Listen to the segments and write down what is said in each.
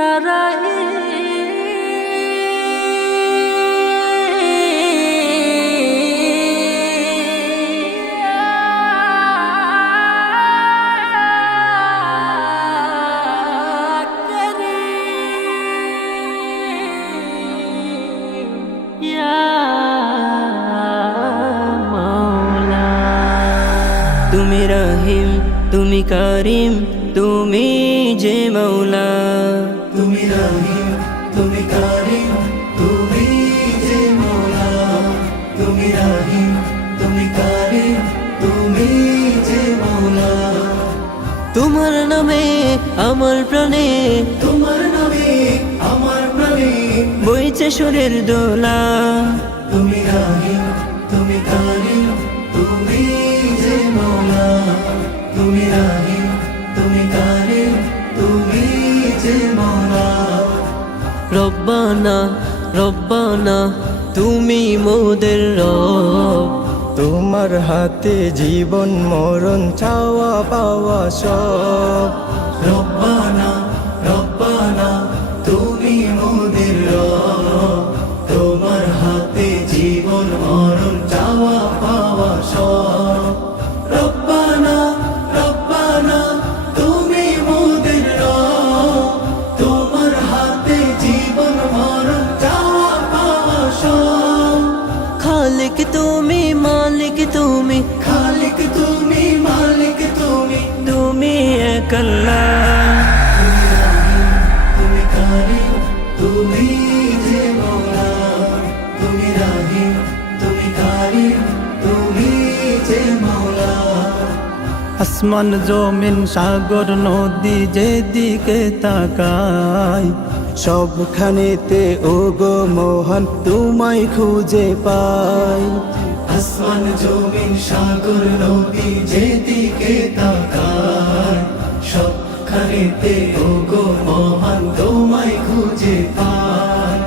ইয়া রাহিম তুমি রহিম তুমি করিম তুমি যে মৌলা তুমি রহিম তুমি করিম তুমি যে মৌলা তুমি রহিম তুমি করিম তুমি যে মৌলা তোমার নামে আমার প্রাণে তোমার নামে আমার প্রাণে বইছে সুরের দোলা তুমি রহিম তুমি করিম তুমি যে মৌলা তুমি রহিম তুমি করিম তুমি যে মৌলা রব্বানা রব্বানা তুমি মোদের রব তোমার হাতে জীবন মরণ চাওয়া পাওয়া সব রব্বানা রব্বানা তুমি মোদের রব তোমার হাতে জীবন মরণ চাওয়া পাওয়া সব রব্বানা রব্বানা তুমি মোদের রব তোমার হাতে জীবন মরণ চাওয়া পাওয়া সব খালিক তুমি মালিক তুমি খালিক তুমি মালিক তুমি তুমি এক আল্লাহ তুমি করিম তুমি যে মৌলা তুমি রহিম তুমি করিম তুমি যে মৌলা আসমান জমিন সাগর নদী যেদিকে তাকাই সবখানেতে ওগো মোহন তোমায় খুঁজে পাই আসমান জমিন সাগর নদী যেদিকে তাকায় সবখানেতে ওগো মহান তোমায় খুঁজে পায়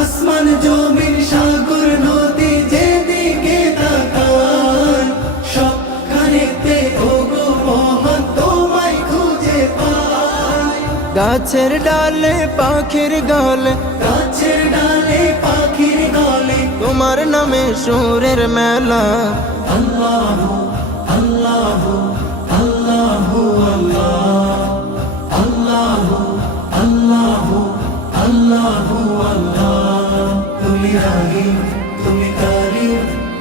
আসমান জমিন সাগর নদী যেদিকে তাকায় সবখানেতে ওগো মহান তোমায় খুঁজে পায় গাছের ডালে পাখির গালে গাছের ডালে পাখির গলে তোমার নামে সুরের মেলা আল্লাহ আল্লাহ আল্লাহ আল্লাহ আল্লাহ আল্লাহ আল্লাহ তুমি রহিম তুমি করিম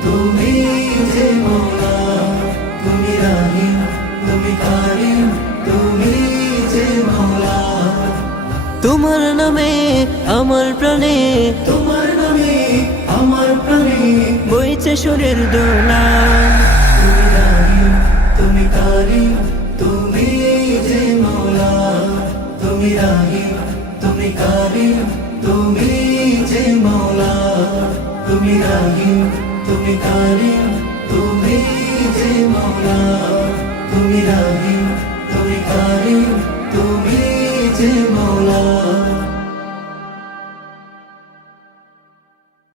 তুমি যে মৌলা তুমি রহিম তুমি করিম তুমি যে মৌলা তোমার নামে আমার প্রাণে তোমার নামে আমার প্রাণে বইছে সুরের দোলা তুমি রহিম তুমি করিম তুমি যে মৌলা তুমি রহিম তুমি করিম তুমি যে মৌলা তুমি রহিম তুমি করিম তুমি যে মৌলা তুমি রহিম তুমি করিম তুমি যে মৌলা